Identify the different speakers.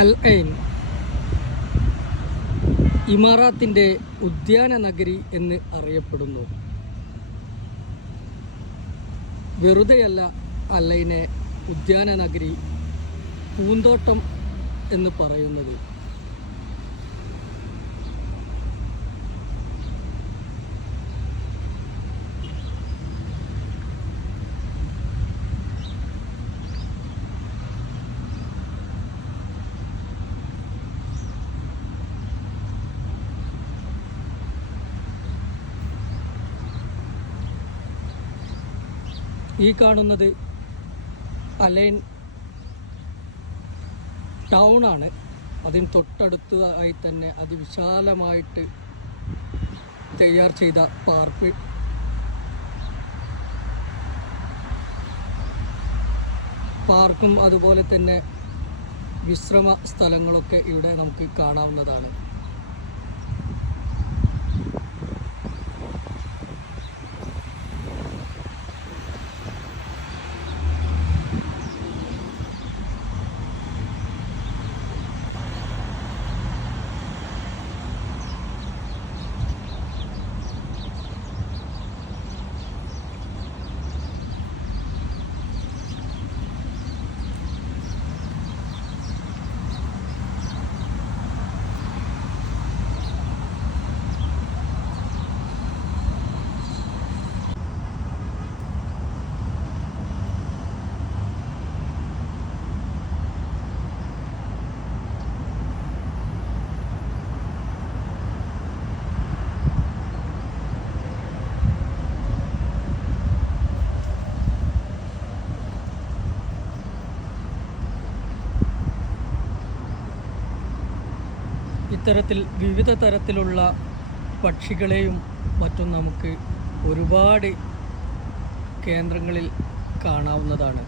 Speaker 1: അൽ ഐൻ ഇമാറാത്തിന്റെ ഉദ്യാന നഗരി എന്ന് അറിയപ്പെടുന്നു. വെറുതെയല്ല അല്ലൈനെ ഉദ്യാന നഗരി പൂന്തോട്ടം എന്ന് പറയുന്നത്. ഈ കാണുന്നത് അലൈൻ ടൗൺ ആണ് അതിന് തൊട്ടടുത്തതായി തന്നെ അതിവിശാലമായിട്ട് തയ്യാർ ചെയ്ത പാർക്ക്. പാർക്കും അതുപോലെ തന്നെ വിശ്രമ സ്ഥലങ്ങളൊക്കെ ഇവിടെ നമുക്ക് കാണാവുന്നതാണ്. ഇത്തരത്തിൽ വിവിധ തരത്തിലുള്ള പക്ഷികളെയും മറ്റും നമുക്ക് ഒരുപാട് കേന്ദ്രങ്ങളിൽ കാണാവുന്നതാണ്.